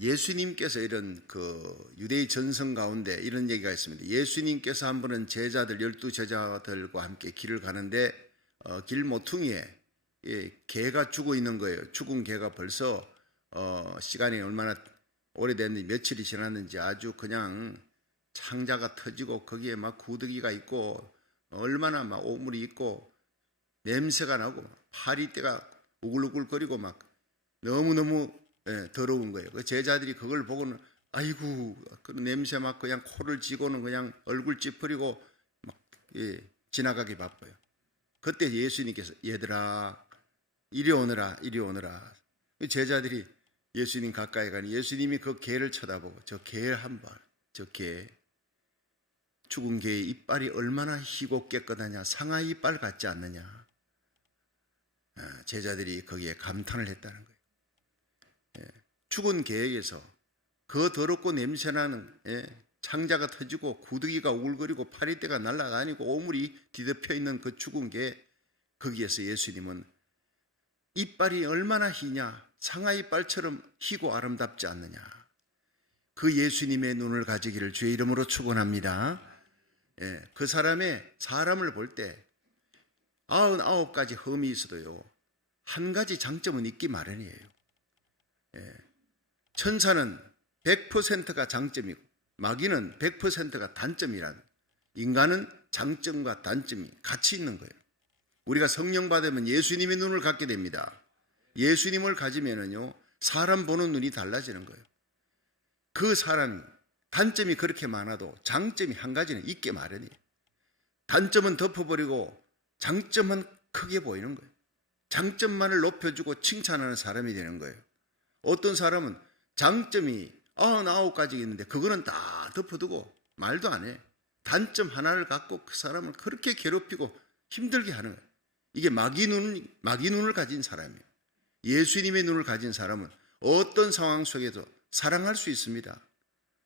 예수님께서 이런 그 유대의 전성 가운데 이런 얘기가 있습니다. 예수님께서 한 번은 제자들 12제자들과 함께 길을 가는데 길 모퉁이에 개가 죽어 있는 거예요. 죽은 개가 벌써 시간이 얼마나 오래됐는지 며칠이 지났는지 아주 그냥 창자가 터지고 거기에 막 구더기가 있고 얼마나 막 오물이 있고 냄새가 나고 파리떼가 우글우글거리고 막 너무너무 더러운 거예요. 그 제자들이 그걸 보고는 아이고 그 냄새 막 그냥 코를 쥐고는 그냥 얼굴 찌푸리고 막 지나가기 바빠요. 그때 예수님께서 얘들아 이리 오너라 이리 오너라. 제자들이 예수님 가까이 가니 예수님이 그 개를 쳐다보고 저 개 한 번, 저 개 죽은 개의 이빨이 얼마나 희고 깨끗하냐, 상아의 이빨 같지 않느냐. 제자들이 거기에 감탄을 했다는 거예요. 죽은 개에게서 그 더럽고 냄새나는 창자가 터지고 구더기가 우글거리고 파리떼가 날아다니고 오물이 뒤덮여 있는 그 죽은 개, 거기에서 예수님은 이빨이 얼마나 희냐, 상아 이빨처럼 희고 아름답지 않느냐. 그 예수님의 눈을 가지기를 주의 이름으로 축원합니다. 그 사람을 볼 때 99가지 흠이 있어도요 한 가지 장점은 있기 마련이에요. 천사는 100%가 장점이고 마귀는 100%가 단점이란, 인간은 장점과 단점이 같이 있는 거예요. 우리가 성령 받으면 예수님의 눈을 갖게 됩니다. 예수님을 가지면은요 사람 보는 눈이 달라지는 거예요. 그 사람 단점이 그렇게 많아도 장점이 한 가지는 있게 마련이에요. 단점은 덮어버리고 장점은 크게 보이는 거예요. 장점만을 높여주고 칭찬하는 사람이 되는 거예요. 어떤 사람은 장점이 99가지 있는데 그거는 다 덮어두고 말도 안 해. 단점 하나를 갖고 그 사람을 그렇게 괴롭히고 힘들게 하는 거예요. 이게 마귀 눈을 가진 사람이에요. 예수님의 눈을 가진 사람은 어떤 상황 속에도 사랑할 수 있습니다.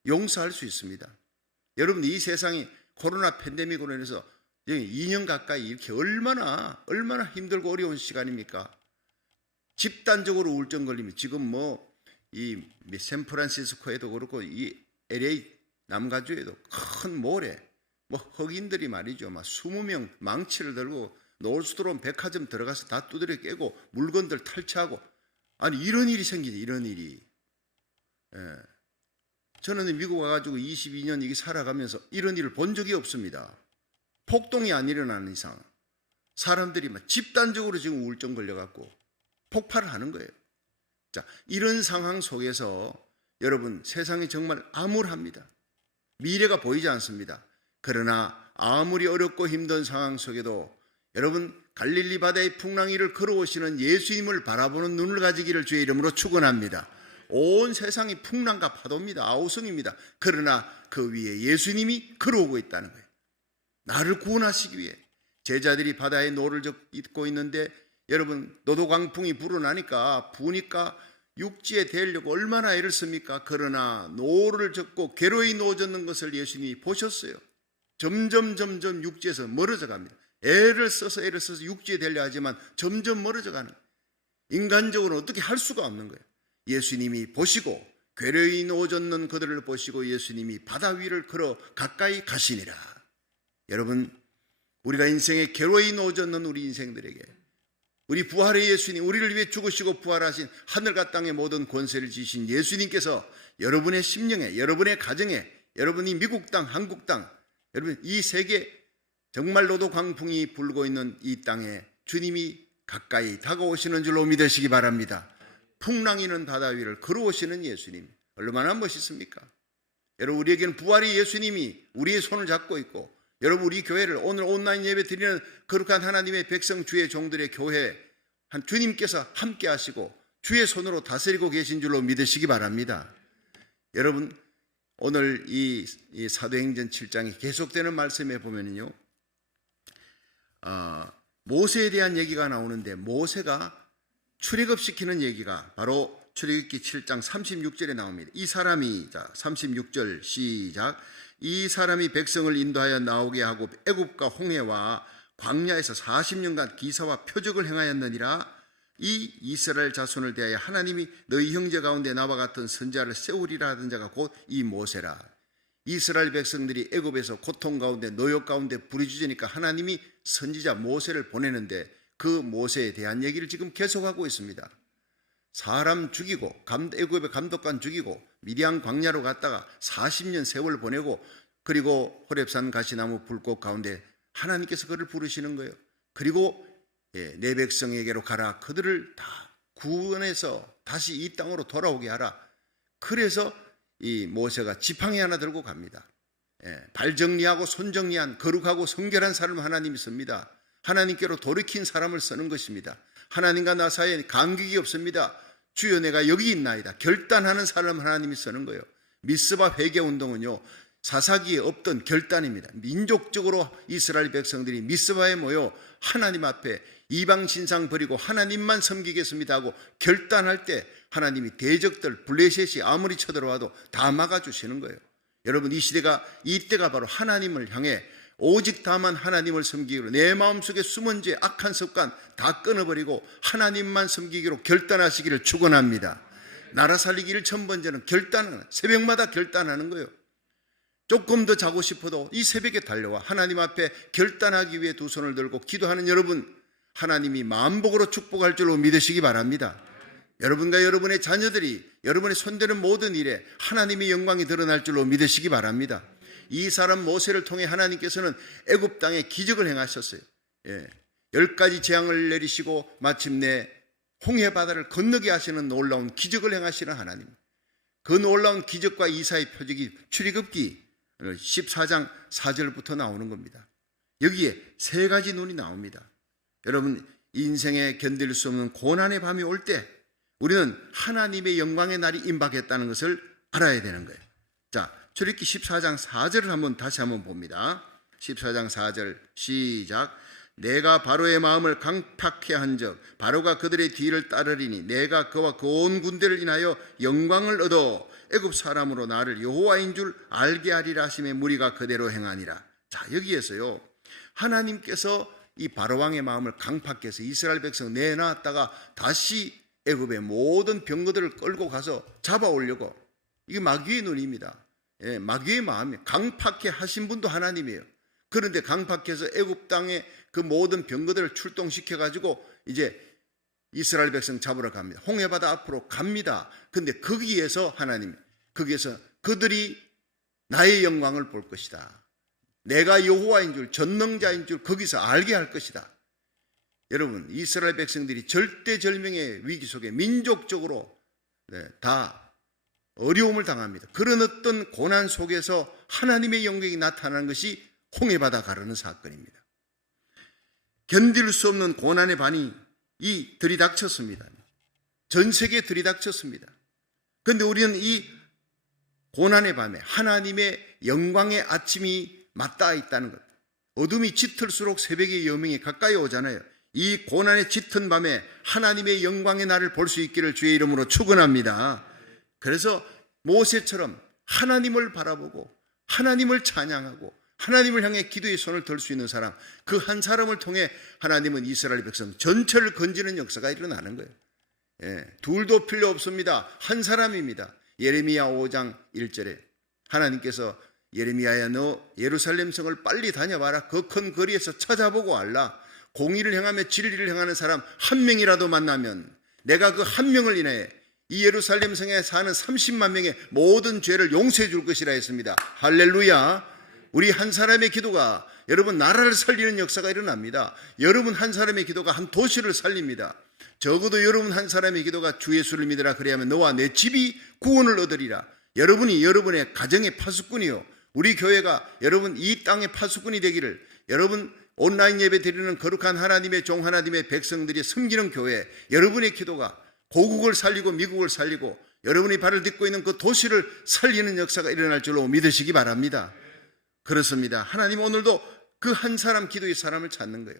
용서할 수 있습니다. 여러분, 이 세상이 코로나 팬데믹으로 인해서 2년 가까이 이렇게 얼마나 힘들고 어려운 시간입니까? 집단적으로 우울증 걸리면 지금 이 샌프란시스코에도 그렇고 이 LA 남가주에도 큰 몰에 흑인들이 말이죠, 막 20명 망치를 들고 노스트롬 백화점 들어가서 다 두드려 깨고 물건들 탈취하고, 아니 이런 일이 생기죠. 이런 일이. 저는 미국 와가지고 22년 이게 살아가면서 이런 일을 본 적이 없습니다. 폭동이 안 일어나는 이상 사람들이 막 집단적으로 지금 우울증 걸려갖고 폭발을 하는 거예요. 자, 이런 상황 속에서 여러분, 세상이 정말 암울합니다. 미래가 보이지 않습니다. 그러나 아무리 어렵고 힘든 상황 속에도 여러분, 갈릴리 바다의 풍랑이를 걸어오시는 예수님을 바라보는 눈을 가지기를 주의 이름으로 축원합니다. 온 세상이 풍랑과 파도입니다. 아우성입니다. 그러나 그 위에 예수님이 걸어오고 있다는 거예요. 나를 구원하시기 위해. 제자들이 바다에 노를 젓고 있는데 여러분, 노도강풍이 불어나니까 부으니까 육지에 대려고 얼마나 애를 씁니까? 그러나 노를 젓고 괴로이 놓아졌는 것을 예수님이 보셨어요. 점점 육지에서 멀어져 갑니다. 애를 써서 육지에 대려 하지만 점점 멀어져 가는, 인간적으로 어떻게 할 수가 없는 거예요. 예수님이 보시고 괴로이 놓아졌는 그들을 보시고 예수님이 바다 위를 걸어 가까이 가시니라. 여러분, 우리가 인생에 괴로이 놓아졌는 우리 인생들에게 우리 부활의 예수님, 우리를 위해 죽으시고 부활하신 하늘과 땅의 모든 권세를 지신 예수님께서 여러분의 심령에, 여러분의 가정에, 여러분이 미국 땅, 한국 땅, 여러분 이 세계 정말로도 광풍이 불고 있는 이 땅에 주님이 가까이 다가오시는 줄로 믿으시기 바랍니다. 풍랑이는 바다 위를 걸어오시는 예수님, 얼마나 멋있습니까? 여러분, 우리에게는 부활의 예수님이 우리의 손을 잡고 있고, 여러분, 우리 교회를 오늘 온라인 예배 드리는 거룩한 하나님의 백성 주의 종들의 교회 한 주님께서 함께 하시고 주의 손으로 다스리고 계신 줄로 믿으시기 바랍니다. 여러분, 오늘 이 사도행전 7장이 계속되는 말씀에 보면요, 모세에 대한 얘기가 나오는데 모세가 출애굽시키는 얘기가 바로 출애굽기 7장 36절에 나옵니다. 이 사람이, 자 36절 시작. 이 사람이 백성을 인도하여 나오게 하고 애굽과 홍해와 광야에서 40년간 기사와 표적을 행하였느니라. 이 이스라엘 자손을 대하여 하나님이 너희 형제 가운데 나와 같은 선지자를 세우리라 하던 자가 곧 이 모세라. 이스라엘 백성들이 애굽에서 고통 가운데 노역 가운데 부르짖으니까 하나님이 선지자 모세를 보내는데 그 모세에 대한 얘기를 지금 계속하고 있습니다. 사람 죽이고 애굽의 감독관 죽이고 미디안 광야로 갔다가 40년 세월 보내고 그리고 호렙산 가시나무 불꽃 가운데 하나님께서 그를 부르시는 거예요. 그리고 내 백성에게로 가라. 그들을 다 구원해서 다시 이 땅으로 돌아오게 하라. 그래서 이 모세가 지팡이 하나 들고 갑니다. 발 정리하고 손 정리한 거룩하고 성결한 사람을 하나님이 씁니다. 하나님께로 돌이킨 사람을 쓰는 것입니다. 하나님과 나 사이에 간격이 없습니다. 주여 내가 여기 있나이다. 결단하는 사람을 하나님이 쓰는 거예요. 미스바 회개운동은요, 사사기에 없던 결단입니다. 민족적으로 이스라엘 백성들이 미스바에 모여 하나님 앞에 이방 신상 버리고 하나님만 섬기겠습니다 하고 결단할 때 하나님이 대적들 블레셋이 아무리 쳐들어와도 다 막아주시는 거예요. 여러분, 이때가 바로 하나님을 향해 오직 다만 하나님을 섬기기로 내 마음속에 숨은 죄 악한 습관 다 끊어버리고 하나님만 섬기기로 결단하시기를 축원합니다. 나라 살리기를 천번째는 결단하는, 새벽마다 결단하는 거예요. 조금 더 자고 싶어도 이 새벽에 달려와 하나님 앞에 결단하기 위해 두 손을 들고 기도하는 여러분, 하나님이 만복으로 축복할 줄로 믿으시기 바랍니다. 여러분과 여러분의 자녀들이 여러분의 손대는 모든 일에 하나님의 영광이 드러날 줄로 믿으시기 바랍니다. 이 사람 모세를 통해 하나님께서는 애굽 땅에 기적을 행하셨어요. 10가지 재앙을 내리시고 마침내 홍해 바다를 건너게 하시는 놀라운 기적을 행하시는 하나님. 그 놀라운 기적과 이사의 표적이 출애굽기 14장 4절부터 나오는 겁니다. 여기에 3가지 눈이 나옵니다. 여러분, 인생에 견딜 수 없는 고난의 밤이 올 때 우리는 하나님의 영광의 날이 임박했다는 것을 알아야 되는 거예요. 자, 출애굽기 14장 4절을 다시 한번 봅니다. 14장 4절 시작. 내가 바로의 마음을 강팍해 한즉 바로가 그들의 뒤를 따르리니 내가 그와 그 온 군대를 인하여 영광을 얻어 애굽 사람으로 나를 여호와인 줄 알게 하리라 하심에 무리가 그대로 행하니라. 자, 여기에서요, 하나님께서 이 바로왕의 마음을 강팍해서 이스라엘 백성 내놨다가 다시 애굽의 모든 병거들을 끌고 가서 잡아오려고, 이게 마귀의 눈입니다. 마귀의 마음이 강팍해 하신 분도 하나님이에요. 그런데 강팍해서 애굽 땅에 그 모든 병거들을 출동시켜 가지고 이제 이스라엘 백성 잡으러 갑니다. 홍해바다 앞으로 갑니다. 근데 거기에서 거기에서 그들이 나의 영광을 볼 것이다. 내가 여호와인 줄, 전능자인 줄 거기서 알게 할 것이다. 여러분, 이스라엘 백성들이 절대절명의 위기 속에 민족적으로 다 어려움을 당합니다. 그런 어떤 고난 속에서 하나님의 영광이 나타나는 것이 홍해바다 가르는 사건입니다. 견딜 수 없는 고난의 반이 들이닥쳤습니다. 전 세계에 들이닥쳤습니다. 그런데 우리는 이 고난의 밤에 하나님의 영광의 아침이 맞닿아 있다는 것. 어둠이 짙을수록 새벽의 여명이 가까이 오잖아요. 이 고난의 짙은 밤에 하나님의 영광의 날을 볼 수 있기를 주의 이름으로 축원합니다. 그래서 모세처럼 하나님을 바라보고 하나님을 찬양하고 하나님을 향해 기도의 손을 들 수 있는 사람, 그 한 사람을 통해 하나님은 이스라엘 백성 전체를 건지는 역사가 일어나는 거예요. 둘도 필요 없습니다. 한 사람입니다. 예레미야 5장 1절에 하나님께서 예레미야야, 너 예루살렘 성을 빨리 다녀봐라. 그 큰 거리에서 찾아보고 알라. 공의를 행하며 진리를 행하는 사람 한 명이라도 만나면 내가 그 한 명을 인해 이 예루살렘 성에 사는 30만 명의 모든 죄를 용서해 줄 것이라 했습니다. 할렐루야. 우리 한 사람의 기도가 여러분 나라를 살리는 역사가 일어납니다. 여러분 한 사람의 기도가 한 도시를 살립니다. 적어도 여러분 한 사람의 기도가 주 예수를 믿으라 그래야만 너와 내 집이 구원을 얻으리라. 여러분이 여러분의 가정의 파수꾼이요, 우리 교회가 여러분 이 땅의 파수꾼이 되기를, 여러분 온라인 예배 드리는 거룩한 하나님의 종 하나님의 백성들이 섬기는 교회, 여러분의 기도가 고국을 살리고 미국을 살리고 여러분이 발을 딛고 있는 그 도시를 살리는 역사가 일어날 줄로 믿으시기 바랍니다. 그렇습니다. 하나님 오늘도 그 한 사람 기도의 사람을 찾는 거예요.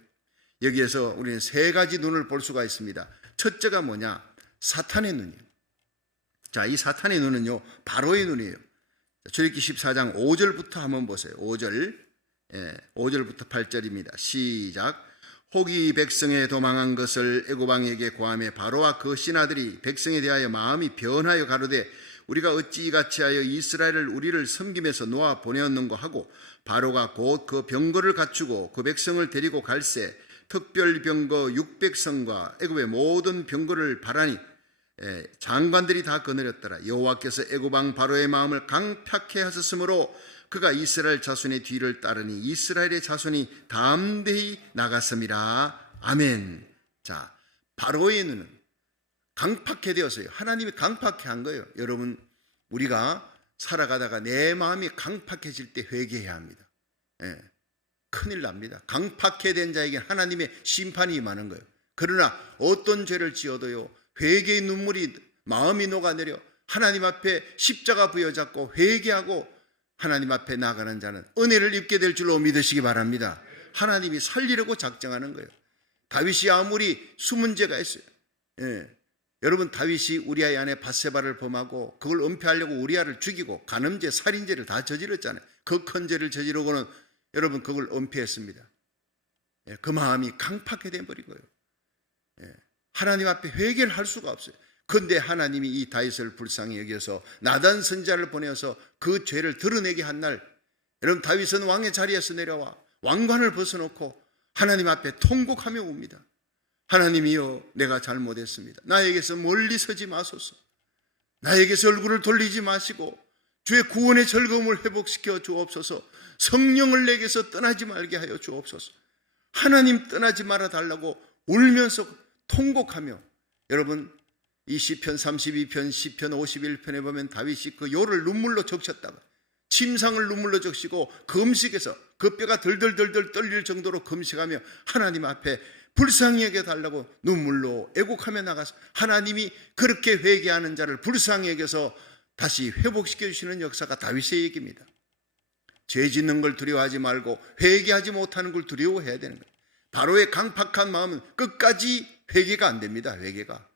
여기에서 우리는 3가지 눈을 볼 수가 있습니다. 첫째가 뭐냐? 사탄의 눈이에요. 자, 이 사탄의 눈은요, 바로의 눈이에요. 출애굽기 14장 5절부터 한번 보세요. 5절부터 8절입니다. 시작. 혹이 백성에 도망한 것을 애굽 왕에게 고하매 바로와 그 신하들이 백성에 대하여 마음이 변하여 가로되 우리가 어찌 이같이 하여 이스라엘을 우리를 섬김에서 놓아 보내었는고 하고 바로가 곧 그 병거를 갖추고 그 백성을 데리고 갈새 특별 병거 600성과 애굽의 모든 병거를 바라니 장관들이 다 거느렸더라. 여호와께서 애굽 왕 바로의 마음을 강팍해 하셨으므로 그가 이스라엘 자손의 뒤를 따르니 이스라엘의 자손이 담대히 나갔음이라. 아멘. 자, 바로의 눈은 강팍해 되었어요. 하나님이 강팍해 한 거예요. 여러분, 우리가 살아가다가 내 마음이 강팍해질 때 회개해야 합니다. 큰일 납니다. 강팍해 된 자에게 하나님의 심판이 임하는 거예요. 그러나 어떤 죄를 지어도요, 회개의 눈물이 마음이 녹아내려 하나님 앞에 십자가 부여잡고 회개하고 하나님 앞에 나가는 자는 은혜를 입게 될 줄로 믿으시기 바랍니다. 하나님이 살리려고 작정하는 거예요. 다윗이 아무리 숨은 죄가 있어요. 여러분, 다윗이 우리아의 아내 밧세바를 범하고 그걸 은폐하려고 우리아를 죽이고 간음죄, 살인죄를 다 저질렀잖아요. 그 큰 죄를 저지르고는 여러분 그걸 은폐했습니다. 그 마음이 강팍해 돼버린 거예요. 하나님 앞에 회개를 할 수가 없어요. 그런데 하나님이 이 다윗을 불쌍히 여겨서 나단 선지자를 보내어서 그 죄를 드러내게 한 날, 여러분 다윗은 왕의 자리에서 내려와 왕관을 벗어놓고 하나님 앞에 통곡하며 웁니다. 하나님이여, 내가 잘못했습니다. 나에게서 멀리 서지 마소서. 나에게서 얼굴을 돌리지 마시고 주의 구원의 즐거움을 회복시켜 주옵소서. 성령을 내게서 떠나지 말게 하여 주옵소서. 하나님 떠나지 말아 달라고 울면서 통곡하며, 여러분 이 시편 32편, 시편 51편에 보면 다윗이 그 요를 눈물로 적셨다가 침상을 눈물로 적시고 금식해서 그 뼈가 덜덜덜덜 떨릴 정도로 금식하며 하나님 앞에 불쌍히 여겨 달라고 눈물로 애곡하며 나가서 하나님이 그렇게 회개하는 자를 불쌍히 여겨서 다시 회복시켜 주시는 역사가 다윗의 얘기입니다. 죄 짓는 걸 두려워하지 말고 회개하지 못하는 걸 두려워해야 되는 거예요. 바로의 강팍한 마음은 끝까지 회개가 안 됩니다. 회개가.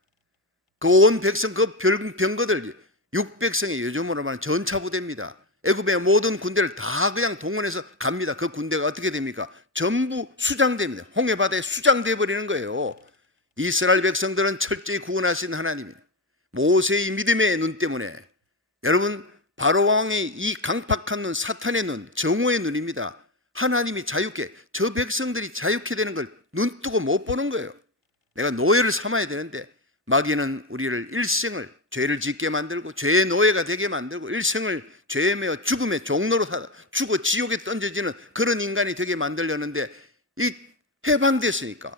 그 온 백성, 그 병거들 600성의 요즘으로 말하면 전차부대입니다. 애굽의 모든 군대를 다 그냥 동원해서 갑니다. 그 군대가 어떻게 됩니까? 전부 수장됩니다. 홍해바다에 수장돼 버리는 거예요. 이스라엘 백성들은 철저히 구원하신 하나님, 모세의 믿음의 눈 때문에, 여러분 바로 왕의 이 강팍한 눈, 사탄의 눈, 정오의 눈입니다. 하나님이 자유케, 저 백성들이 자유케 되는 걸 눈뜨고 못 보는 거예요. 내가 노예를 삼아야 되는데 마귀는 우리를 일생을 죄를 짓게 만들고 죄의 노예가 되게 만들고 일생을 죄에 매어 죽음의 종로로 죽어 지옥에 던져지는 그런 인간이 되게 만들려는데, 이 해방됐으니까,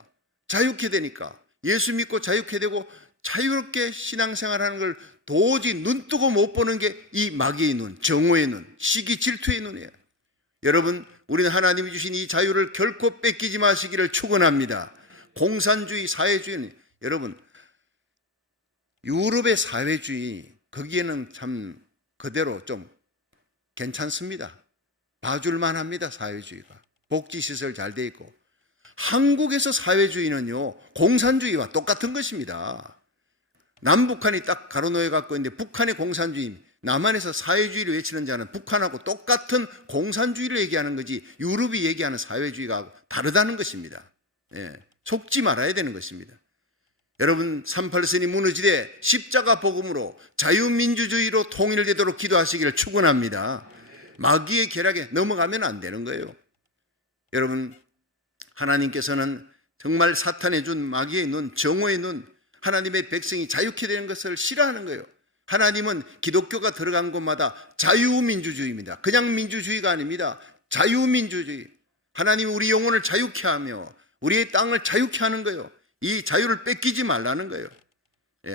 자유케 되니까, 예수 믿고 자유케 되고 자유롭게 신앙생활하는 걸 도저히 눈뜨고 못 보는 게 이 마귀의 눈, 정오의 눈, 시기 질투의 눈이에요. 여러분, 우리는 하나님이 주신 이 자유를 결코 뺏기지 마시기를 축원합니다. 공산주의, 사회주의는, 여러분 유럽의 사회주의, 거기에는 참 그대로 좀 괜찮습니다. 봐줄만 합니다. 사회주의가 복지시설 잘 돼 있고. 한국에서 사회주의는요 공산주의와 똑같은 것입니다. 남북한이 딱 가로놓여 갖고 있는데 북한의 공산주의, 남한에서 사회주의를 외치는 자는 북한하고 똑같은 공산주의를 얘기하는 거지 유럽이 얘기하는 사회주의가 다르다는 것입니다. 속지 말아야 되는 것입니다. 여러분, 38선이 무너지되 십자가 복음으로 자유민주주의로 통일되도록 기도하시기를 축원합니다. 마귀의 계략에 넘어가면 안 되는 거예요. 여러분, 하나님께서는 정말 사탄의 준 마귀의 눈, 정오의 눈, 하나님의 백성이 자유케 되는 것을 싫어하는 거예요. 하나님은 기독교가 들어간 곳마다 자유민주주의입니다. 그냥 민주주의가 아닙니다. 자유민주주의. 하나님이 우리 영혼을 자유케 하며 우리의 땅을 자유케 하는 거예요. 이 자유를 뺏기지 말라는 거예요.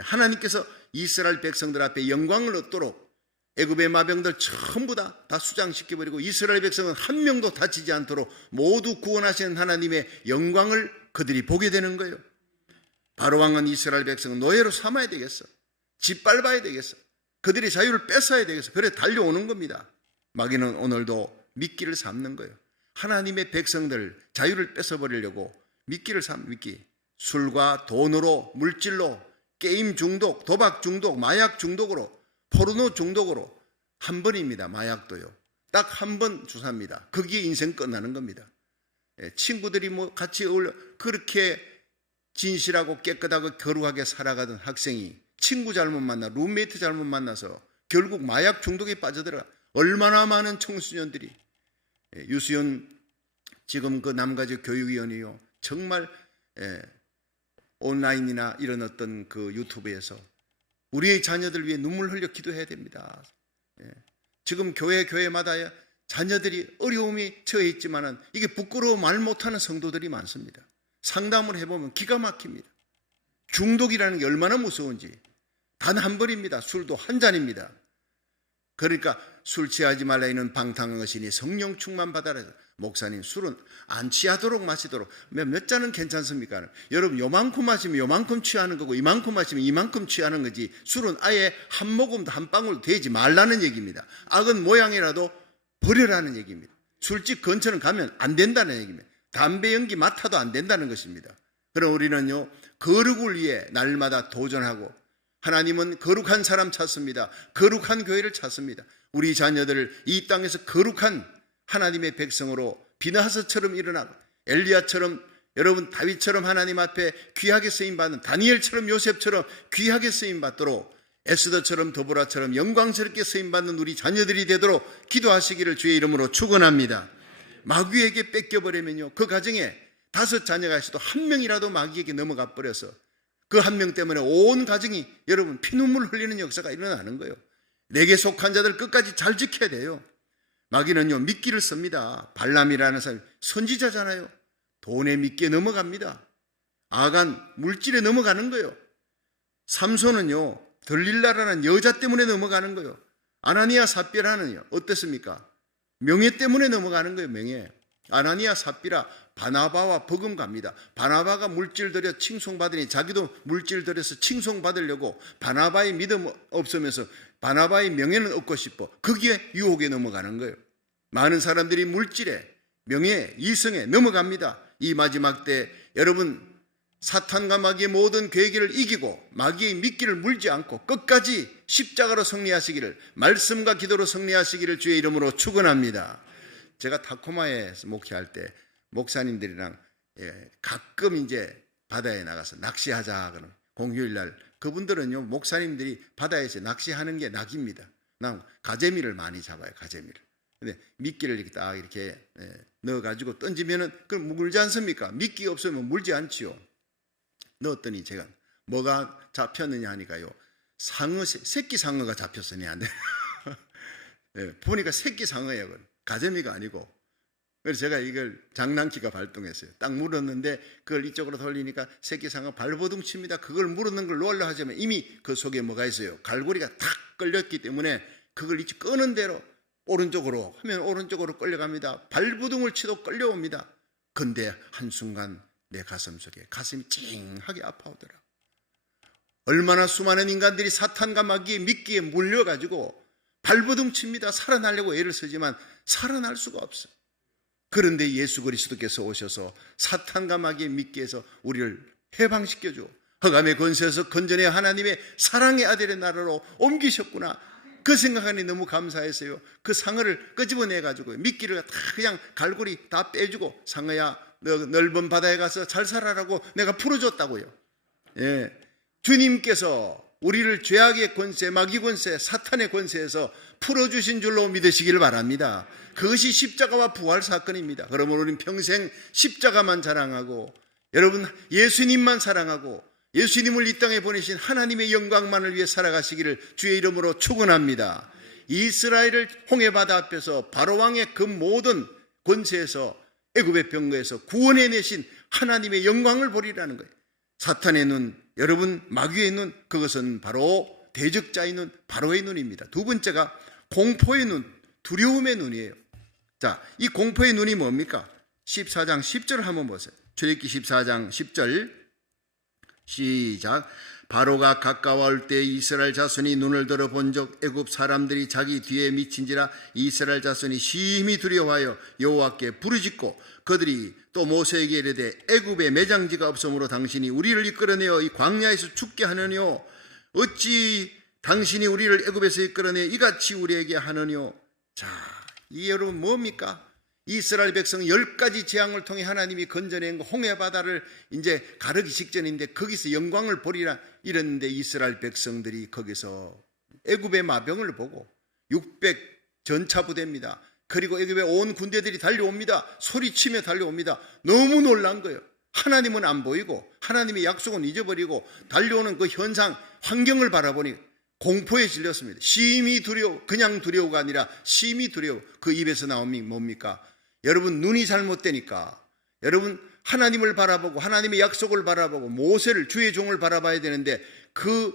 하나님께서 이스라엘 백성들 앞에 영광을 얻도록 애굽의 마병들 전부 다 수장시켜버리고 이스라엘 백성은 한 명도 다치지 않도록 모두 구원하시는 하나님의 영광을 그들이 보게 되는 거예요. 바로 왕은 이스라엘 백성은 노예로 삼아야 되겠어. 짓밟아야 되겠어. 그들이 자유를 뺏어야 되겠어. 그래 달려오는 겁니다. 마귀는 오늘도 미끼를 삼는 거예요. 하나님의 백성들 자유를 뺏어버리려고 미끼를 미끼. 술과 돈으로, 물질로, 게임 중독, 도박 중독, 마약 중독으로, 포르노 중독으로 한 번입니다. 마약도요. 딱 한 번 주사입니다. 거기에 인생 끝나는 겁니다. 친구들이 뭐 같이 어울려 그렇게 진실하고 깨끗하고 거룩하게 살아가던 학생이 친구 잘못 만나 룸메이트 잘못 만나서 결국 마약 중독에 빠져들어가. 얼마나 많은 청소년들이. 유수연 지금 그 남가지 교육위원회요 정말 온라인이나 이런 어떤 그 유튜브에서 우리의 자녀들 위해 눈물 흘려 기도해야 됩니다. 지금 교회마다 자녀들이 어려움이 처해 있지만은 이게 부끄러워 말 못하는 성도들이 많습니다. 상담을 해보면 기가 막힙니다. 중독이라는 게 얼마나 무서운지. 단 한 번입니다. 술도 한 잔입니다. 그러니까 술 취하지 말라 이는 방탕한 것이니 성령 충만 받아라. 목사님 술은 안 취하도록 마시도록 몇 잔은 괜찮습니까? 여러분 요만큼 마시면 요만큼 취하는 거고 이만큼 마시면 이만큼 취하는 거지 술은 아예 한 모금도 한 방울도 되지 말라는 얘기입니다. 악은 모양이라도 버려라는 얘기입니다. 술집 근처는 가면 안 된다는 얘기입니다. 담배 연기 맡아도 안 된다는 것입니다. 그럼 우리는요 거룩을 위해 날마다 도전하고 하나님은 거룩한 사람 찾습니다. 거룩한 교회를 찾습니다. 우리 자녀들을 이 땅에서 거룩한 하나님의 백성으로 비나하스처럼 일어나고 엘리야처럼 여러분 다윗처럼 하나님 앞에 귀하게 쓰임받는 다니엘처럼 요셉처럼 귀하게 쓰임받도록 에스더처럼 도보라처럼 영광스럽게 쓰임받는 우리 자녀들이 되도록 기도하시기를 주의 이름으로 축원합니다. 마귀에게 뺏겨버리면요 그 가정에 5 자녀가 있어도 1명이라도 마귀에게 넘어가 버려서 그 1명 때문에 온 가정이 여러분 피눈물 흘리는 역사가 일어나는 거예요. 내게 속한 자들 끝까지 잘 지켜야 돼요. 마귀는요 미끼를 씁니다. 발람이라는 사람이 선지자잖아요. 돈에 미끼에 넘어갑니다. 아간 물질에 넘어가는 거예요. 삼손은요 들릴라라는 여자 때문에 넘어가는 거예요. 아나니아 삽비라는요 어땠습니까? 명예 때문에 넘어가는 거예요. 명예. 아나니아 삽비라 바나바와 버금갑니다. 바나바가 물질 들여 칭송받으니 자기도 물질 들여서 칭송받으려고 바나바의 믿음 없으면서 바나바의 명예는 얻고 싶어 거기에 유혹에 넘어가는 거예요. 많은 사람들이 물질에 명예 이성에 넘어갑니다. 이 마지막 때 여러분 사탄과 마귀의 모든 계획을 이기고 마귀의 미끼를 물지 않고 끝까지 십자가로 승리하시기를 말씀과 기도로 승리하시기를 주의 이름으로 축원합니다. 제가 타코마에서 목회할 때 목사님들이랑 가끔 이제 바다에 나가서 낚시하자 그러면 공휴일날 그분들은요 목사님들이 바다에서 낚시하는 게 낙입니다. 난 가재미를 많이 잡아요. 가재미를. 근데 미끼를 이렇게 딱 이렇게 넣어가지고 던지면은 그럼 물지 않습니까? 미끼 없으면 물지 않지요. 넣었더니 제가 뭐가 잡혔느냐 하니까요 상어 새끼 상어가 잡혔으니 안 돼. 보니까 새끼 상어예요. 가재미가 아니고. 그래서 제가 이걸 장난기가 발동했어요. 딱 물었는데 그걸 이쪽으로 돌리니까 새끼 상어 발버둥 칩니다. 그걸 물었는 걸 놓으려 하자면 이미 그 속에 뭐가 있어요. 갈고리가 탁 끌렸기 때문에 그걸 이제 끄는 대로 오른쪽으로 하면 오른쪽으로 끌려갑니다. 발버둥을 치도 끌려옵니다. 근데 한순간 내 가슴 속에 가슴이 찡하게 아파오더라. 얼마나 수많은 인간들이 사탄과 마귀의 미끼에 물려가지고 발버둥 칩니다. 살아나려고 애를 쓰지만 살아날 수가 없어. 그런데 예수 그리스도께서 오셔서 사탄과 마귀의 미끼에서 우리를 해방시켜줘 흑암의 권세에서 건전의 하나님의 사랑의 아들의 나라로 옮기셨구나. 그 생각하니 너무 감사했어요. 그 상어를 끄집어내가지고 미끼를 다 그냥 갈고리 다 빼주고 상어야 너 넓은 바다에 가서 잘 살아라고 내가 풀어줬다고요. 주님께서 우리를 죄악의 권세, 마귀 권세, 사탄의 권세에서 풀어주신 줄로 믿으시기를 바랍니다. 그것이 십자가와 부활 사건입니다. 그러므로 우리는 평생 십자가만 자랑하고 여러분 예수님만 사랑하고 예수님을 이 땅에 보내신 하나님의 영광만을 위해 살아가시기를 주의 이름으로 축원합니다. 이스라엘을 홍해바다 앞에서 바로왕의 그 모든 권세에서 애굽의 병거에서 구원해내신 하나님의 영광을 보리라는 거예요. 사탄의 눈, 여러분 마귀의 눈, 그것은 바로 대적자의 눈, 바로의 눈입니다. 두 번째가 공포의 눈, 두려움의 눈이에요. 자, 이 공포의 눈이 뭡니까? 14장 10절 한번 보세요. 출애굽기 14장 10절 시작. 바로가 가까워올 때 이스라엘 자손이 눈을 들어 본즉 애굽 사람들이 자기 뒤에 미친지라 이스라엘 자손이 심히 두려워하여 여호와께 부르짖고 그들이 또 모세에게 이르되 애굽에 매장지가 없으므로 당신이 우리를 이끌어내어 이 광야에서 죽게 하느뇨 어찌 당신이 우리를 애굽에서 이끌어내 이같이 우리에게 하느뇨. 자, 이 여러분 뭡니까? 이스라엘 백성 10가지 재앙을 통해 하나님이 건져낸 홍해 바다를 이제 가르기 직전인데 거기서 영광을 보리라 이랬는데 이스라엘 백성들이 거기서 애굽의 마병을 보고 600 전차 부대입니다. 그리고 애굽의 온 군대들이 달려옵니다. 소리치며 달려옵니다. 너무 놀란 거예요. 하나님은 안 보이고 하나님의 약속은 잊어버리고 달려오는 그 현상, 환경을 바라보니 공포에 질렸습니다. 심히 두려워, 그냥 두려워가 아니라 심히 두려워. 그 입에서 나오니 뭡니까? 여러분, 눈이 잘못되니까 여러분 하나님을 바라보고 하나님의 약속을 바라보고 모세를, 주의 종을 바라봐야 되는데 그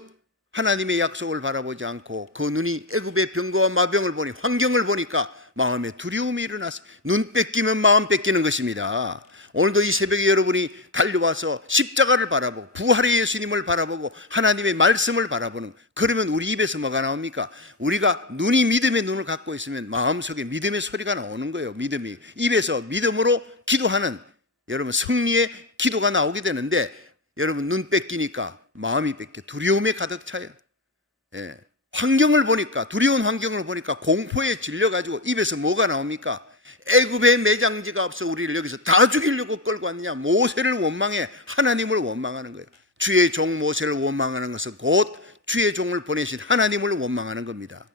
하나님의 약속을 바라보지 않고 그 눈이 애굽의 병거와 마병을 보니, 환경을 보니까 마음에 두려움이 일어났어요. 눈 뺏기면 마음 뺏기는 것입니다. 오늘도 이 새벽에 여러분이 달려와서 십자가를 바라보고 부활의 예수님을 바라보고 하나님의 말씀을 바라보는, 그러면 우리 입에서 뭐가 나옵니까? 우리가 눈이 믿음의 눈을 갖고 있으면 마음속에 믿음의 소리가 나오는 거예요. 믿음이 입에서 믿음으로 기도하는 여러분 승리의 기도가 나오게 되는데, 여러분 눈 뺏기니까 마음이 뺏겨 두려움에 가득 차요. 환경을 보니까, 두려운 환경을 보니까 공포에 질려가지고 입에서 뭐가 나옵니까? 애굽의 매장지가 없어 우리를 여기서 다 죽이려고 끌고 왔느냐. 모세를 원망해 하나님을 원망하는 거예요. 주의 종 모세를 원망하는 것은 곧 주의 종을 보내신 하나님을 원망하는 겁니다.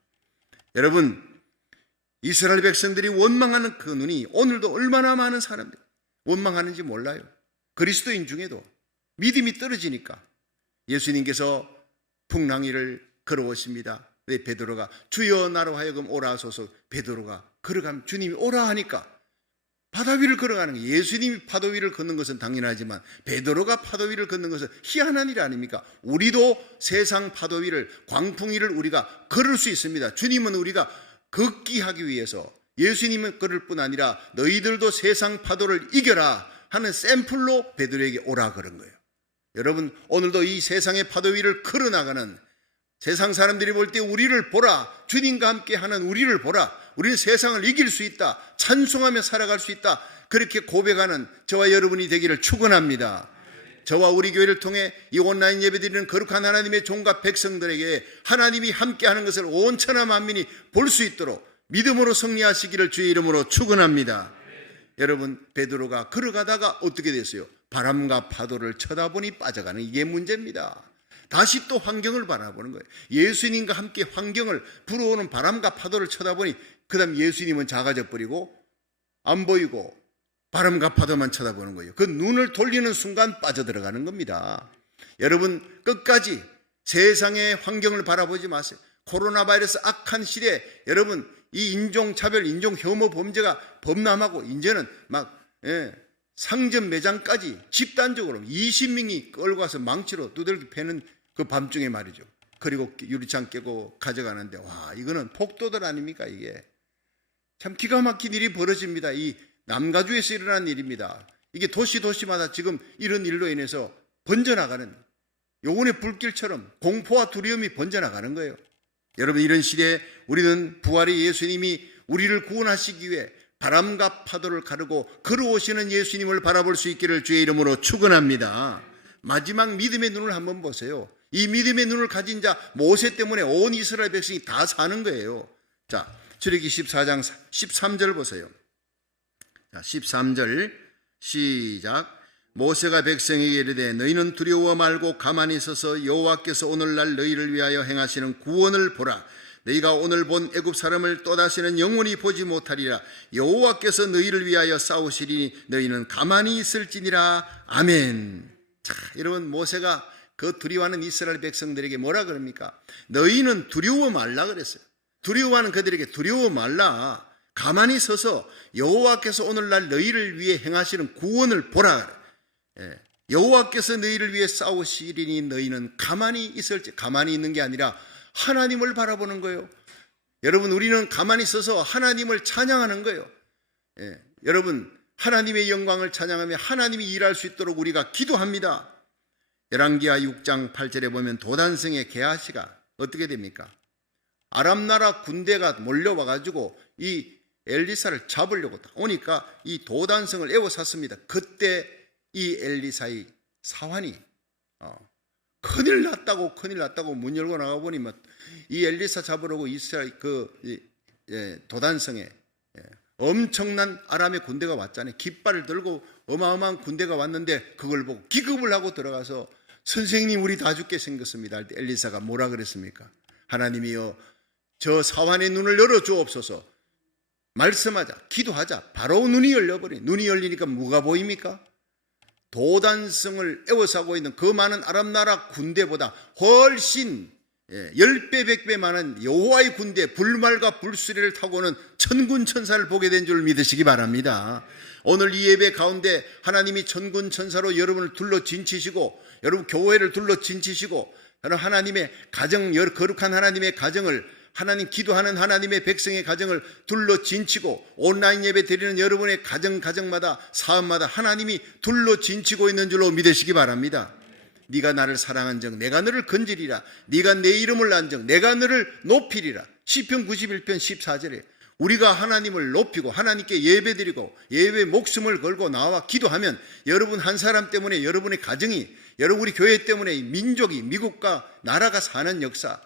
여러분, 이스라엘 백성들이 원망하는 그 눈이 오늘도 얼마나 많은 사람들이 원망하는지 몰라요. 그리스도인 중에도 믿음이 떨어지니까 예수님께서 풍랑이를 걸어오십니다. 왜? 베드로가 주여 나로 하여금 오라 하소서. 베드로가 걸어가면 주님이 오라 하니까 바다 위를 걸어가는 거예요. 예수님이 파도 위를 걷는 것은 당연하지만 베드로가 파도 위를 걷는 것은 희한한 일 아닙니까? 우리도 세상 파도 위를, 광풍 위를 우리가 걸을 수 있습니다. 주님은 우리가 걷기 하기 위해서, 예수님은 걸을 뿐 아니라 너희들도 세상 파도를 이겨라 하는 샘플로 베드로에게 오라 그런 거예요. 여러분, 오늘도 이 세상의 파도 위를 걸어나가는, 세상 사람들이 볼 때 우리를 보라, 주님과 함께 하는 우리를 보라, 우리는 세상을 이길 수 있다, 찬송하며 살아갈 수 있다, 그렇게 고백하는 저와 여러분이 되기를 축원합니다. 저와 우리 교회를 통해 이 온라인 예배드리는 거룩한 하나님의 종과 백성들에게 하나님이 함께하는 것을 온 천하 만민이 볼 수 있도록 믿음으로 승리하시기를 주의 이름으로 축원합니다. 여러분, 베드로가 걸어가다가 어떻게 됐어요? 바람과 파도를 쳐다보니 빠져가는, 이게 문제입니다. 다시 또 환경을 바라보는 거예요. 예수님과 함께 환경을, 불어오는 바람과 파도를 쳐다보니 그 다음 예수님은 작아져 버리고 안 보이고 바람과 파도만 쳐다보는 거예요. 그 눈을 돌리는 순간 빠져들어가는 겁니다. 여러분, 끝까지 세상의 환경을 바라보지 마세요. 코로나 바이러스 악한 시대에 여러분, 이 인종차별, 인종혐오 범죄가 범람하고 이제는 막 상점 매장까지 집단적으로 20명이 끌고 와서 망치로 두들겨 패는 그 밤중에 말이죠. 그리고 유리창 깨고 가져가는데, 와, 이거는 폭도들 아닙니까? 이게 참 기가 막힌 일이 벌어집니다. 이 남가주에서 일어난 일입니다. 이게 도시마다 지금 이런 일로 인해서 번져나가는, 요번의 불길처럼 공포와 두려움이 번져나가는 거예요. 여러분, 이런 시대에 우리는 부활의 예수님이 우리를 구원하시기 위해 바람과 파도를 가르고 걸어오시는 예수님을 바라볼 수 있기를 주의 이름으로 축원합니다. 마지막 믿음의 눈을 한번 보세요. 이 믿음의 눈을 가진 자 모세 때문에 온 이스라엘 백성이 다 사는 거예요. 자, 출애굽기 14장 13절 보세요. 자, 13절 시작. 모세가 백성에게 이르되 너희는 두려워 말고 가만히 서서 여호와께서 오늘날 너희를 위하여 행하시는 구원을 보라. 너희가 오늘 본 애굽 사람을 또다시는 영원히 보지 못하리라. 여호와께서 너희를 위하여 싸우시리니 너희는 가만히 있을지니라. 아멘. 자, 여러분, 모세가 그 두려워하는 이스라엘 백성들에게 뭐라 그럽니까? 너희는 두려워 말라 그랬어요. 두려워하는 그들에게 두려워 말라. 가만히 서서 여호와께서 오늘날 너희를 위해 행하시는 구원을 보라. 여호와께서 너희를 위해 싸우시리니 너희는 가만히 있을지. 가만히 있는 게 아니라 하나님을 바라보는 거예요. 여러분, 우리는 가만히 서서 하나님을 찬양하는 거예요. 여러분, 하나님의 영광을 찬양하며 하나님이 일할 수 있도록 우리가 기도합니다. 열왕기하 6장 8절에 보면 도단성의 게하시가 어떻게 됩니까? 아람 나라 군대가 몰려와가지고 이 엘리사를 잡으려고 오니까 이 도단성을 에워쌌습니다. 그때 이 엘리사의 사환이 큰일 났다고 문 열고 나가보니 이 엘리사 잡으려고 이스라엘 도단성에 엄청난 아람의 군대가 왔잖아요. 깃발을 들고 어마어마한 군대가 왔는데 그걸 보고 기겁을 하고 들어가서 선생님 우리 다 죽게 생겼습니다 할 때 엘리사가 뭐라 그랬습니까? 하나님이여 저 사환의 눈을 열어 주옵소서. 말씀하자, 기도하자. 바로 눈이 열려버려. 눈이 열리니까 뭐가 보입니까? 도단성을 에워싸고 있는 그 많은 아람 나라 군대보다 훨씬 10배 100배 많은 여호와의 군대 불말과 불수레를 타고는 천군 천사를 보게 된 줄 믿으시기 바랍니다. 오늘 이 예배 가운데 하나님이 천군 천사로 여러분을 둘러 진치시고 여러분 교회를 둘러 진치시고 하나님의 가정, 거룩한 하나님의 가정을 하나님 기도하는 하나님의 백성의 가정을 둘러 진치고 온라인 예배 드리는 여러분의 가정마다 사업마다 하나님이 둘러 진치고 있는 줄로 믿으시기 바랍니다. 네가 나를 사랑한즉 내가 너를 건지리라. 네가 내 이름을 안즉 내가 너를 높이리라. 시편 91편 14절에 우리가 하나님을 높이고 하나님께 예배드리고 예배에 목숨을 걸고 나와 기도하면 여러분 한 사람 때문에 여러분의 가정이 여러분 우리 교회 때문에 민족이 미국과 나라가 사는 역사,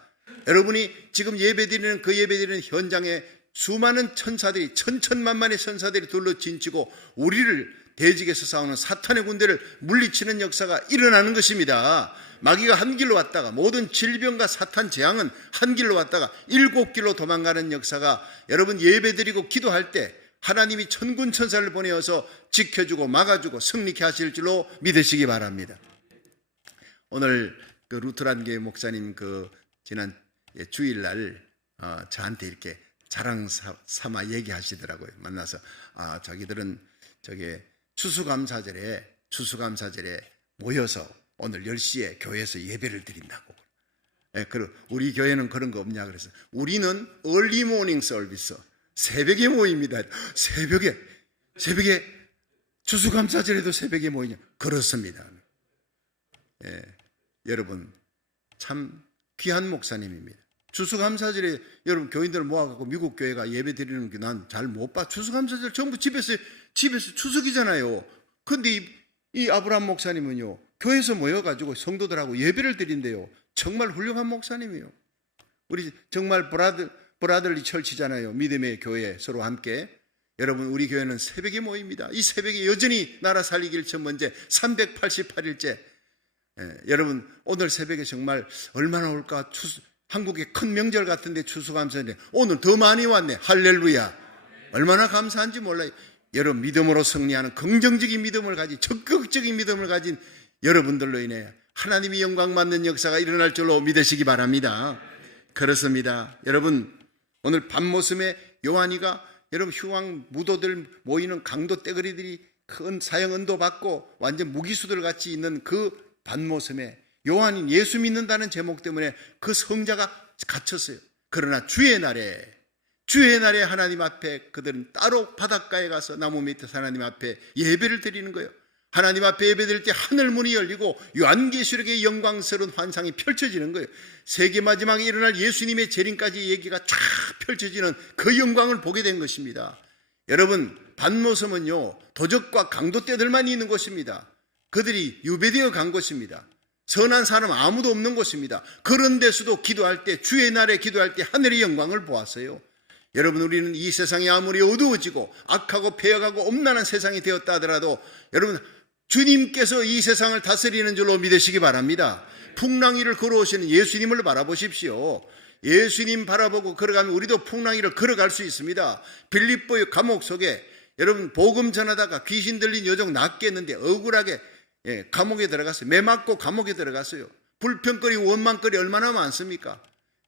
여러분이 지금 예배드리는 그 예배드리는 현장에 수많은 천사들이 천천만만의 천사들이 둘러 진치고 우리를 대직에서 싸우는 사탄의 군대를 물리치는 역사가 일어나는 것입니다. 마귀가 한 길로 왔다가 모든 질병과 사탄 재앙은 한 길로 왔다가 7길로 도망가는 역사가 여러분 예배드리고 기도할 때 하나님이 천군 천사를 보내어서 지켜주고 막아주고 승리케 하실 줄로 믿으시기 바랍니다. 오늘 그 루트란 교회 목사님 그 지난 주일날 저한테 이렇게 자랑 삼아 얘기하시더라고요. 만나서 자기들은 저게 추수감사절에 모여서 오늘 10시에 교회에서 예배를 드린다고. 그리고 우리 교회는 그런 거 없냐 그래서 우리는 early morning service 새벽에 모입니다. 새벽에 추수감사절에도 새벽에 모이냐? 그렇습니다. 여러분 참 귀한 목사님입니다. 추수감사절에 여러분 교인들을 모아갖고 미국 교회가 예배 드리는 게 난 잘 못 봐. 추수감사절 전부 집에서 추석이잖아요. 근데 이 아브라함 목사님은요 교회에서 모여가지고 성도들하고 예배를 드린대요. 정말 훌륭한 목사님이에요. 우리 정말 브라들리 철치잖아요. 믿음의 교회 서로 함께. 여러분 우리 교회는 새벽에 모입니다. 이 새벽에 여전히 나라 살리기 1,000번째 388일째. 여러분 오늘 새벽에 정말 얼마나 올까? 한국의 큰 명절 같은데 추수감사인데 오늘 더 많이 왔네. 할렐루야. 얼마나 감사한지 몰라요. 여러분 믿음으로 승리하는 긍정적인 믿음을 가진 적극적인 믿음을 가진 여러분들로 인해 하나님이 영광 받는 역사가 일어날 줄로 믿으시기 바랍니다. 그렇습니다. 여러분 오늘 밤모섬에 요한이가 여러분 휴왕 무도들 모이는 강도 떼거리들이 큰 사형 은도 받고 완전 무기수들 같이 있는 그 밤모섬에 요한이 예수 믿는다는 제목 때문에 그 성자가 갇혔어요. 그러나 주의 날에 하나님 앞에 그들은 따로 바닷가에 가서 나무 밑에서 하나님 앞에 예배를 드리는 거예요. 하나님 앞에 예배 드릴 때 하늘 문이 열리고 요한계시록의 영광스러운 환상이 펼쳐지는 거예요. 세계 마지막에 일어날 예수님의 재림까지 얘기가 쫙 펼쳐지는 그 영광을 보게 된 것입니다. 여러분 밤모섬은요 도적과 강도떼들만 있는 곳입니다. 그들이 유배되어 간 곳입니다. 선한 사람 아무도 없는 곳입니다. 그런 데서도 기도할 때 주의 날에 기도할 때 하늘의 영광을 보았어요. 여러분 우리는 이 세상이 아무리 어두워지고 악하고 폐역하고 엄난한 세상이 되었다 하더라도 여러분 주님께서 이 세상을 다스리는 줄로 믿으시기 바랍니다. 풍랑이를 걸어오시는 예수님을 바라보십시오. 예수님 바라보고 걸어가면 우리도 풍랑이를 걸어갈 수 있습니다. 빌립보의 감옥 속에 여러분 복음 전하다가 귀신 들린 여종 낫겠는데 억울하게 감옥에 들어갔어요. 매 맞고 감옥에 들어갔어요. 불평거리 원망거리 얼마나 많습니까?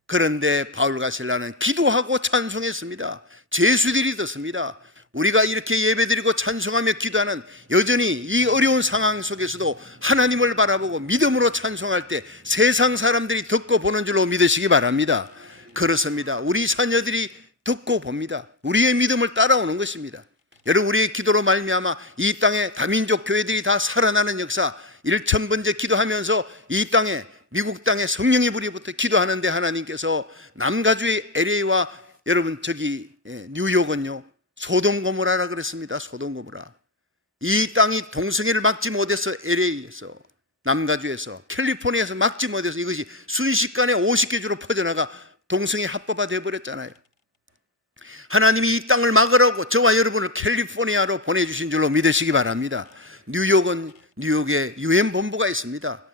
그런데 바울과 실라는 기도하고 찬송했습니다. 죄수들이 듣습니다. 우리가 이렇게 예배드리고 찬송하며 기도하는 여전히 이 어려운 상황 속에서도 하나님을 바라보고 믿음으로 찬송할 때 세상 사람들이 듣고 보는 줄로 믿으시기 바랍니다. 그렇습니다. 우리 자녀들이 듣고 봅니다. 우리의 믿음을 따라오는 것입니다. 여러분 우리의 기도로 말미암아 이 땅에 다민족 교회들이 다 살아나는 역사 1,000번째 기도하면서 이 땅에 미국 땅에 성령의 불이 붙어 기도하는데 하나님께서 남가주의 LA와 여러분 저기 뉴욕은요 소돔 고모라라 그랬습니다. 소돔 고모라. 이 땅이 동성애를 막지 못해서 LA에서 남가주에서 캘리포니아에서 막지 못해서 이것이 순식간에 50개 주로 퍼져나가 동성애 합법화 되어버렸잖아요. 하나님이 이 땅을 막으라고 저와 여러분을 캘리포니아로 보내주신 줄로 믿으시기 바랍니다. 뉴욕에 유엔 본부가 있습니다.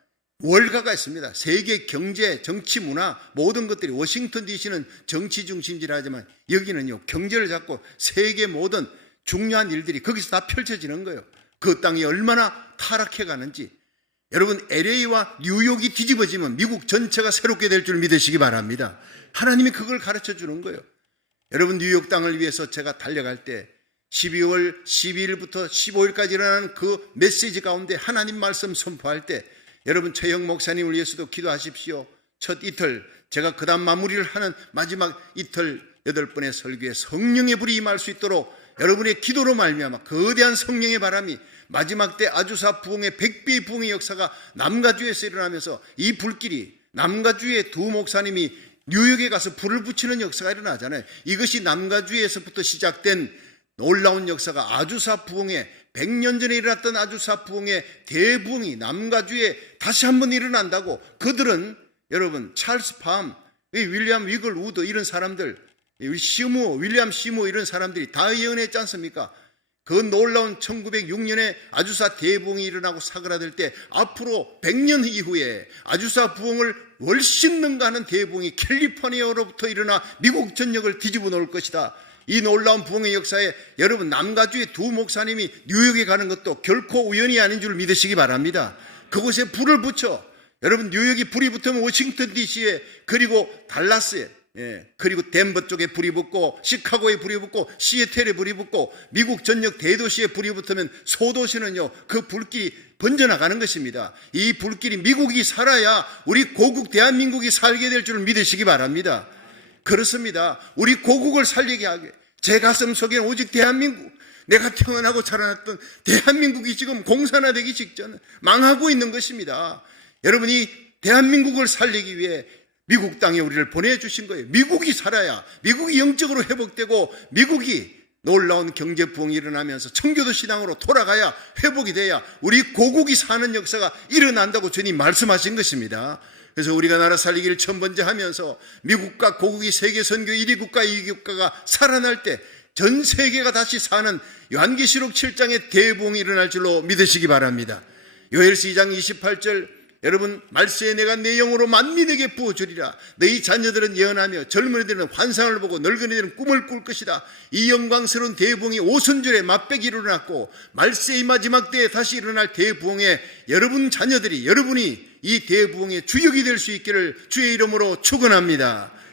월가가 있습니다. 세계 경제, 정치, 문화 모든 것들이, 워싱턴 DC는 정치 중심지라지만 여기는요 경제를 잡고 세계 모든 중요한 일들이 거기서 다 펼쳐지는 거예요. 그 땅이 얼마나 타락해 가는지. 여러분, LA와 뉴욕이 뒤집어지면 미국 전체가 새롭게 될 줄 믿으시기 바랍니다. 하나님이 그걸 가르쳐 주는 거예요. 여러분, 뉴욕 땅을 위해서 제가 달려갈 때 12월 12일부터 15일까지 일어나는 그 메시지 가운데 하나님 말씀 선포할 때 여러분, 최영 목사님을 위해서도 기도하십시오. 첫 이틀, 제가 그 다음 마무리를 하는 마지막 이틀 8번의 설교에 성령의 불이 임할 수 있도록 여러분의 기도로 말미암아 거대한 성령의 바람이 마지막 때 아주사 부흥의 100배의 부흥의 역사가 남가주에서 일어나면서 이 불길이 남가주의 두 목사님이 뉴욕에 가서 불을 붙이는 역사가 일어나잖아요. 이것이 남가주에서부터 시작된 놀라운 역사가 아주사 부흥의 100년 전에 일어났던 아주사 부흥의 대부흥이 남가주에 다시 한번 일어난다고. 그들은 여러분 찰스 팜, 윌리엄 위글 우드 이런 사람들, 윌리엄 시무 이런 사람들이 다 예언했지 않습니까? 그 놀라운 1906년에 아주사 대부흥이 일어나고 사그라들 때 앞으로 100년 이후에 아주사 부흥을 훨씬 능가하는 대부흥이 캘리포니아로부터 일어나 미국 전역을 뒤집어 놓을 것이다. 이 놀라운 부흥의 역사에 여러분, 남가주의 두 목사님이 뉴욕에 가는 것도 결코 우연이 아닌 줄 믿으시기 바랍니다. 그곳에 불을 붙여, 여러분, 뉴욕이 불이 붙으면 워싱턴 DC에, 그리고 달라스에, 그리고 덴버 쪽에 불이 붙고 시카고에 불이 붙고 시애틀에 불이 붙고 미국 전역 대도시에 불이 붙으면 소도시는요 그 불길이 번져나가는 것입니다. 이 불길이 미국이 살아야 우리 고국 대한민국이 살게 될 줄 믿으시기 바랍니다. 그렇습니다. 우리 고국을 살리게 하게, 제 가슴 속에는 오직 대한민국, 내가 태어나고 자라났던 대한민국이 지금 공산화되기 직전 망하고 있는 것입니다. 여러분이 대한민국을 살리기 위해 미국 땅에 우리를 보내주신 거예요. 미국이 살아야, 미국이 영적으로 회복되고 미국이 놀라운 경제 부흥이 일어나면서 청교도 신앙으로 돌아가야, 회복이 돼야 우리 고국이 사는 역사가 일어난다고 주님 말씀하신 것입니다. 그래서 우리가 나라 살리기를 첫 번째 하면서 미국과 고국이 세계 선교 1위 국가, 2위 국가가 살아날 때 전 세계가 다시 사는 요한계시록 7장의 대부흥이 일어날 줄로 믿으시기 바랍니다. 요엘서 2장 28절, 여러분, 말세에 내가 내 영으로 만민에게 부어주리라. 너희 자녀들은 예언하며 젊은이들은 환상을 보고 늙은이들은 꿈을 꿀 것이다. 이 영광스러운 대부흥이 오순절에 맞배기로 일어났고 말세의 마지막 때에 다시 일어날 대부흥에 여러분 자녀들이, 여러분이 이 대부흥의 주역이 될 수 있기를 주의 이름으로 축원합니다.